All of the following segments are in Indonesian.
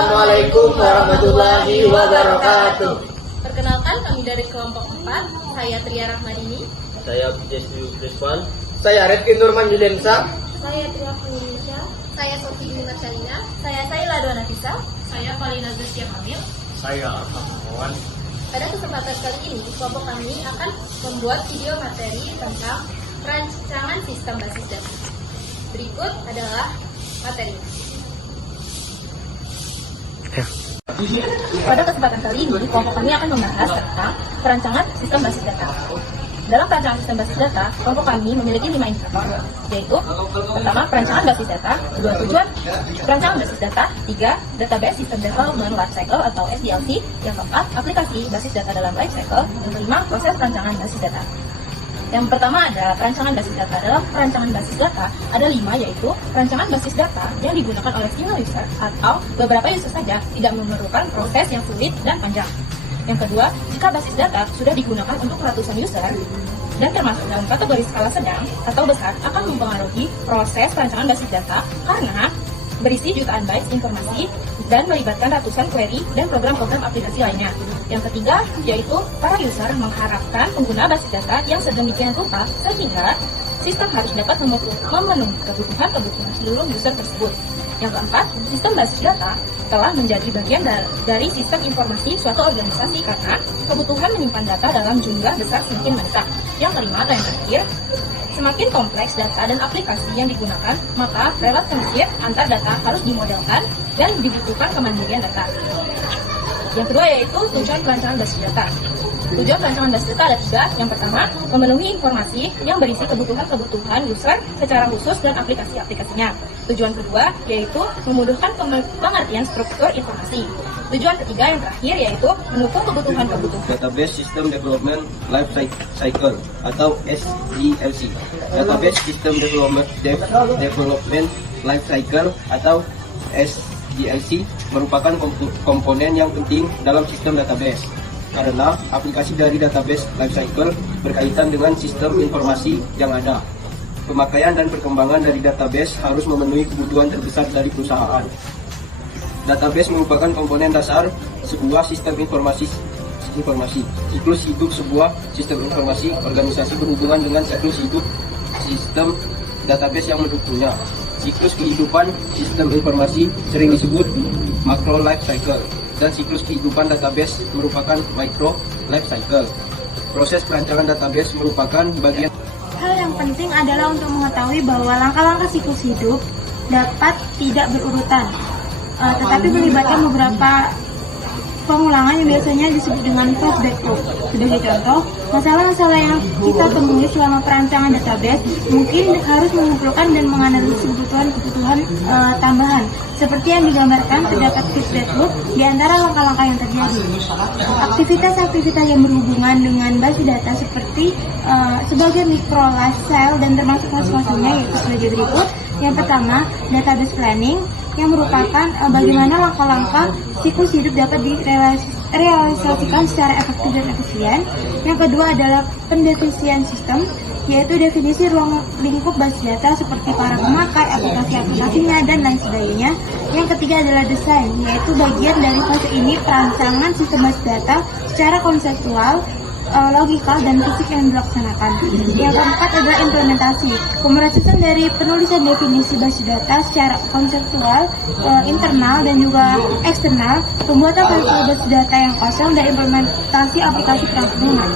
Assalamualaikum warahmatullahi wabarakatuh. Perkenalkan, kami dari kelompok 4. Saya Tria Rahmadini. Saya Jesli Rizwan. Saya Rifki Nurman Juliansa. Saya Tria Indonesia. Saya Sofi Yunus Salina. Saya Saila Dona Nafisa. Saya Paulina Zestia Kamil. Saya Arfan Mawan. Pada kesempatan kali ini, kelompok kami akan membuat video materi tentang perancangan sistem basis data. Berikut adalah materi. Pada kesempatan kali ini, kelompok kami akan membahas tentang perancangan sistem basis data. Dalam perancangan sistem basis data, kelompok kami memiliki 5 indikator, yaitu pertama, perancangan basis data, kedua, tujuan perancangan basis data, 3, database system development life cycle atau SDLC, yang keempat, aplikasi basis data dalam life cycle, yang kelima, proses perancangan basis data. Yang pertama ada perancangan basis data. Dalam perancangan basis data ada 5, yaitu perancangan basis data yang digunakan oleh single user atau beberapa user saja, tidak memerlukan proses yang sulit dan panjang. Yang kedua, jika basis data sudah digunakan untuk ratusan user dan termasuk dalam kategori skala sedang atau besar, akan mempengaruhi proses perancangan basis data karena berisi jutaan bytes informasi dan melibatkan ratusan query dan program-program aplikasi lainnya. Yang ketiga, yaitu para user mengharapkan pengguna basis data yang sedemikian rupa sehingga sistem harus dapat memenuhi kebutuhan seluruh user tersebut. Yang keempat, sistem basis data telah menjadi bagian dari sistem informasi suatu organisasi karena kebutuhan menyimpan data dalam jumlah besar semakin mendesak. Yang kelima dan yang terakhir, semakin kompleks data dan aplikasi yang digunakan, maka relationship antar data harus dimodelkan dan dibutuhkan kemandirian data. Yang kedua yaitu tujuan perancangan basis data. Tujuan perancangan basis data ada 3. Yang pertama, memenuhi informasi yang berisi kebutuhan user secara khusus dan aplikasi-aplikasinya. Tujuan kedua yaitu memudahkan pengertian struktur informasi. Tujuan ketiga yang terakhir yaitu mendukung kebutuhan Database System Development Life Cycle atau SDLC. Database System Development Life Cycle atau SDLC merupakan komponen yang penting dalam sistem database karena aplikasi dari database lifecycle berkaitan dengan sistem informasi yang ada. Pemakaian dan perkembangan dari database harus memenuhi kebutuhan terbesar dari perusahaan. Database merupakan komponen dasar sebuah sistem informasi. Siklus hidup sebuah sistem informasi organisasi berhubungan dengan siklus hidup sistem database yang mendukungnya. Siklus kehidupan sistem informasi sering disebut macro life cycle dan siklus kehidupan database merupakan micro life cycle. Proses perancangan database merupakan bagian. Hal yang penting adalah untuk mengetahui bahwa langkah-langkah siklus hidup dapat tidak berurutan, tetapi melibatkan beberapa pengulangan yang biasanya disebut dengan flashback loop. Sebagai contoh, masalah-masalah yang kita temui selama perancangan database mungkin harus mengumpulkan dan menganalisis kebutuhan tambahan. Seperti yang digambarkan, terdapat feedback loop di antara langkah-langkah yang terjadi. Aktivitas-aktivitas yang berhubungan dengan basis data seperti sebagai micro life cycle dan termasuk fase-fasenya yaitu sebagai berikut. Yang pertama, database planning yang merupakan bagaimana langkah-langkah siklus hidup dapat direalisasikan secara efektif dan efisien. Yang kedua adalah pendefinisian sistem, yaitu definisi ruang lingkup basis data seperti para pemakai, aplikasi-aplikasinya, dan lain sebagainya. Yang ketiga adalah desain, yaitu bagian dari fase ini perancangan sistem basis data secara konseptual, logikal, dan fisik yang dilaksanakan. Yang keempat adalah implementasi, pemrosesan dari penulisan definisi basis data secara konseptual, internal dan juga eksternal, pembuatan file basis data yang kosong, dan implementasi aplikasi transformer.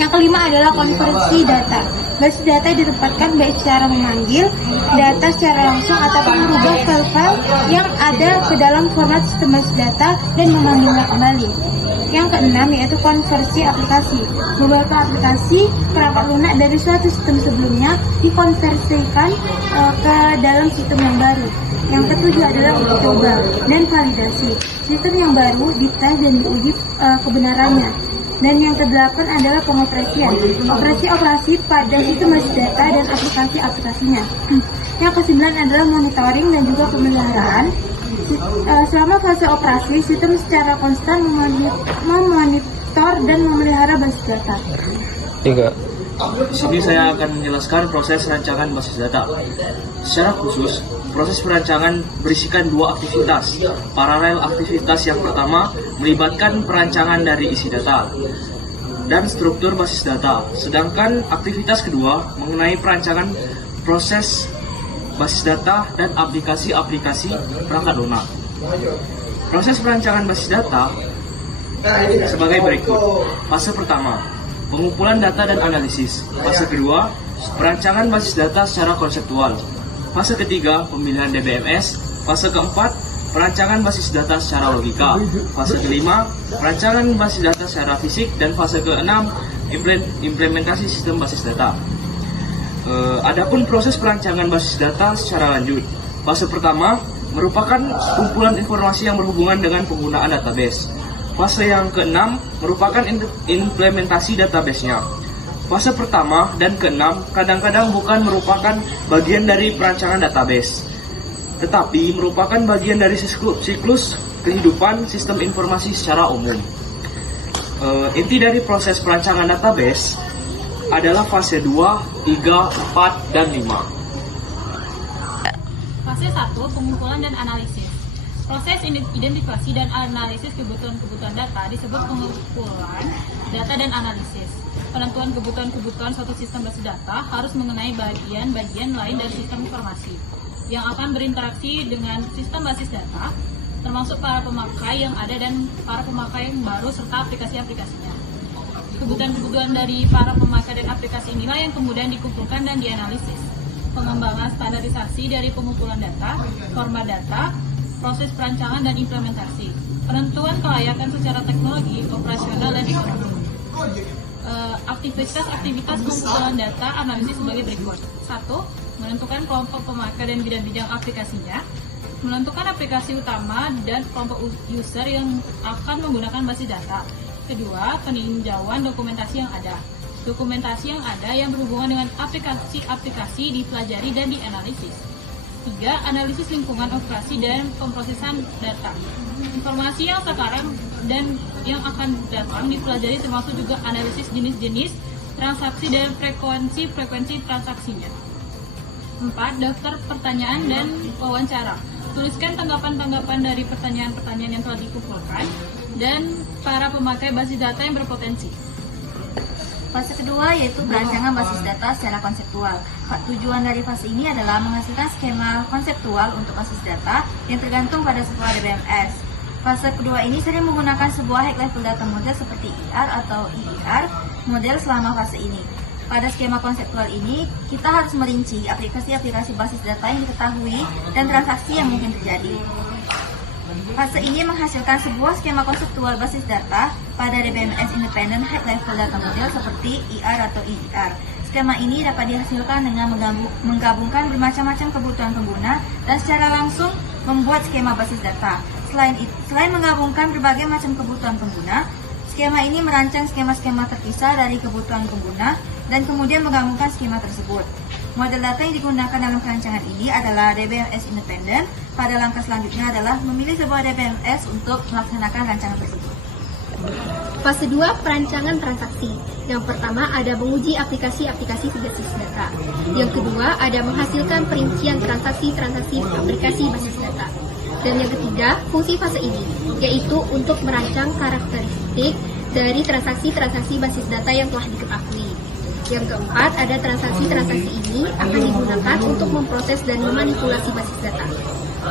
Yang kelima adalah konversi data. Basis data ditempatkan baik secara memanggil data secara langsung ataupun merubah file-file yang ada ke dalam format sistem basis data dan memanggilnya kembali. Yang keenam yaitu konversi aplikasi. Beberapa aplikasi perangkat lunak dari suatu sistem sebelumnya dikonversikan ke dalam sistem yang baru. Yang ketujuh adalah uji coba dan validasi. Sistem yang baru dites dan diuji kebenarannya. Dan yang kedelapan adalah pengoperasian. Operasi pada sistem basis data dan aplikasi-aplikasinya. Yang kesembilan adalah monitoring dan juga pemeliharaan. Selama fase operasi, sistem secara konstan memonitor dan memelihara basis data. 3. Di sini saya akan menjelaskan proses rancangan basis data. Secara khusus, Proses perancangan berisikan dua aktivitas. Paralel aktivitas yang pertama melibatkan perancangan dari isi data dan struktur basis data. Sedangkan aktivitas kedua mengenai perancangan proses basis data dan aplikasi-aplikasi perangkat lunak. Proses perancangan basis data sebagai berikut. Fase pertama, pengumpulan data dan analisis. Fase kedua, perancangan basis data secara konseptual. Fase ketiga, pemilihan DBMS. Fase keempat, perancangan basis data secara logika. Fase kelima, perancangan basis data secara fisik. Dan fase keenam, implementasi sistem basis data. Adapun proses perancangan basis data secara lanjut. Fase pertama merupakan kumpulan informasi yang berhubungan dengan penggunaan database. Fase yang keenam merupakan implementasi database-nya. Fase pertama dan keenam kadang-kadang bukan merupakan bagian dari perancangan database, tetapi merupakan bagian dari siklus kehidupan sistem informasi secara umum. Inti dari proses perancangan database adalah fase 2, 3, 4, dan 5. Fase 1, pengumpulan dan analisis. Proses identifikasi dan analisis kebutuhan-kebutuhan data disebut pengumpulan data dan analisis. Penentuan kebutuhan-kebutuhan suatu sistem basis data harus mengenai bagian-bagian lain dari sistem informasi yang akan berinteraksi dengan sistem basis data, termasuk para pemakai yang ada dan para pemakai yang baru serta aplikasi-aplikasinya. Kebutuhan-kebutuhan dari para pemakai dan aplikasi inilah yang kemudian dikumpulkan dan dianalisis. Pengembangan standarisasi dari pengumpulan data, format data, proses perancangan dan implementasi. Penentuan kelayakan secara teknologi, operasional, dan ekonomi. Aktivitas pengumpulan data analisis sebagai berikut. 1. Menentukan kelompok pemakai dan bidang-bidang aplikasinya. Menentukan aplikasi utama dan kelompok user yang akan menggunakan basis data. Kedua, peninjauan dokumentasi yang ada. Dokumentasi yang ada yang berhubungan dengan aplikasi-aplikasi dipelajari dan dianalisis. 3. Analisis lingkungan operasi dan pemrosesan data. Informasi yang sekarang dan yang akan datang dipelajari termasuk juga analisis jenis-jenis transaksi dan frekuensi transaksinya. 4. Daftar pertanyaan dan wawancara. Tuliskan tanggapan-tanggapan dari pertanyaan-pertanyaan yang telah dikumpulkan dan para pemakai basis data yang berpotensi. Fase kedua yaitu perancangan basis data secara konseptual. Tujuan dari fase ini adalah menghasilkan skema konseptual untuk basis data yang tergantung pada sebuah DBMS. Fase kedua ini sering menggunakan sebuah high level data model seperti IR atau EIR model selama fase ini. Pada skema konseptual ini, kita harus merinci aplikasi-aplikasi basis data yang diketahui dan transaksi yang mungkin terjadi. Fase ini menghasilkan sebuah skema konseptual basis data pada DBMS Independent High Level Data Model seperti IR atau EIR. Skema ini dapat dihasilkan dengan menggabungkan bermacam-macam kebutuhan pengguna dan secara langsung membuat skema basis data. Selain menggabungkan berbagai macam kebutuhan pengguna, skema ini merancang skema-skema terpisah dari kebutuhan pengguna dan kemudian menggabungkan skema tersebut. Model data yang digunakan dalam perancangan ini adalah DBMS Independent. Pada langkah selanjutnya adalah memilih sebuah DBMS untuk melaksanakan rancangan tersebut. Fase 2, perancangan transaksi. Yang pertama ada menguji aplikasi-aplikasi basis data. Yang kedua ada menghasilkan perincian transaksi-transaksi aplikasi basis data. Dan yang ketiga, fungsi fase ini, yaitu untuk merancang karakteristik dari transaksi-transaksi basis data yang telah diketahui. Yang keempat, ada transaksi-transaksi ini akan digunakan untuk memproses dan memanipulasi basis data.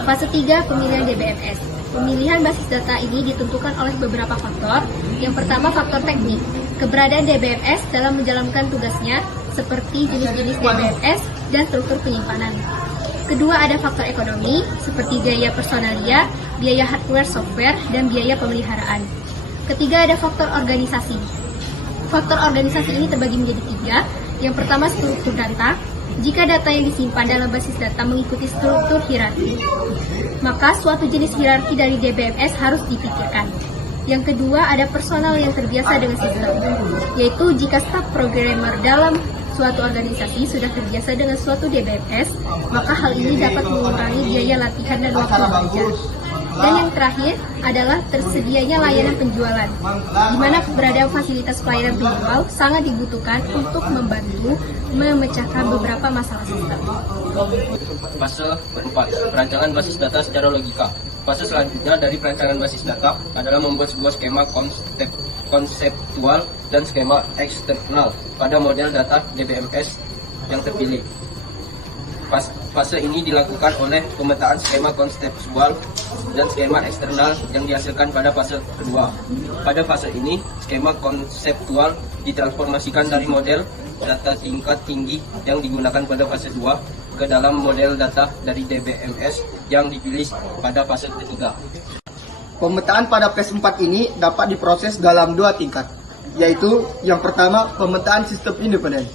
Fase 3, pemilihan DBMS. Pemilihan basis data ini ditentukan oleh beberapa faktor. Yang pertama, faktor teknik. Keberadaan DBMS dalam menjalankan tugasnya, seperti jenis-jenis DBMS dan struktur penyimpanan. Kedua, ada faktor ekonomi, seperti biaya personalia, biaya hardware, software, dan biaya pemeliharaan. Ketiga, ada faktor organisasi. Faktor organisasi ini terbagi menjadi 3. Yang pertama, struktur data. Jika data yang disimpan dalam basis data mengikuti struktur hierarki, maka suatu jenis hierarki dari DBMS harus dipikirkan. Yang kedua, ada personal yang terbiasa dengan sistem, yaitu jika staf programmer dalam suatu organisasi sudah terbiasa dengan suatu DBMS, maka hal ini dapat mengurangi biaya latihan dan waktu belajar. Dan yang terakhir adalah tersedianya layanan penjualan, di mana keberadaan fasilitas pelayanan penjual sangat dibutuhkan untuk membantu memecahkan beberapa masalah sistem. Fase keempat, perancangan basis data secara logika. Fase selanjutnya dari perancangan basis data adalah membuat sebuah skema konseptual dan skema eksternal pada model data DBMS yang terpilih. Fase ini dilakukan oleh pemetaan skema konseptual dan skema eksternal yang dihasilkan pada fase kedua. Pada fase ini, skema konseptual ditransformasikan dari model data tingkat tinggi yang digunakan pada fase 2 ke dalam model data dari DBMS yang dipilih pada fase ketiga. Pemetaan pada fase 4 ini dapat diproses dalam 2 tingkat, yaitu yang pertama pemetaan sistem independen.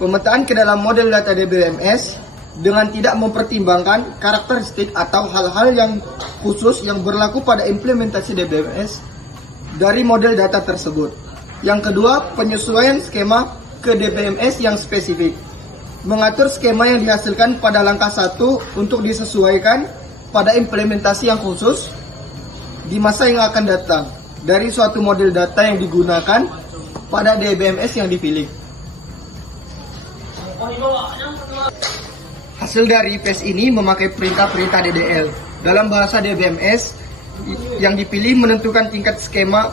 Pemetaan ke dalam model data DBMS dengan tidak mempertimbangkan karakteristik atau hal-hal yang khusus yang berlaku pada implementasi DBMS dari model data tersebut. Yang kedua, penyesuaian skema ke DBMS yang spesifik. Mengatur skema yang dihasilkan pada langkah 1 untuk disesuaikan pada implementasi yang khusus di masa yang akan datang dari suatu model data yang digunakan pada DBMS yang dipilih. Hasil dari PES ini memakai perintah-perintah DDL. Dalam bahasa DBMS, yang dipilih menentukan tingkat skema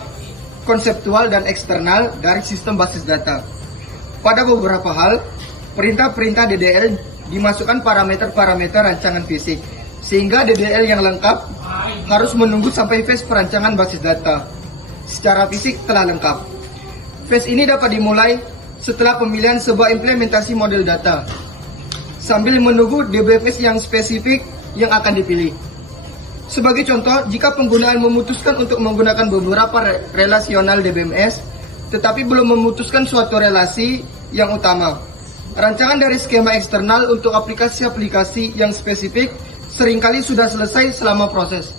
konseptual dan eksternal dari sistem basis data. Pada beberapa hal, perintah-perintah DDL dimasukkan parameter-parameter rancangan fisik, sehingga DDL yang lengkap harus menunggu sampai fase perancangan basis data secara fisik telah lengkap. Fase ini dapat dimulai setelah pemilihan sebuah implementasi model data, sambil menunggu DBMS yang spesifik yang akan dipilih. Sebagai contoh, jika penggunaan memutuskan untuk menggunakan beberapa relasional DBMS, tetapi belum memutuskan suatu relasi yang utama, rancangan dari skema eksternal untuk aplikasi-aplikasi yang spesifik seringkali sudah selesai selama proses.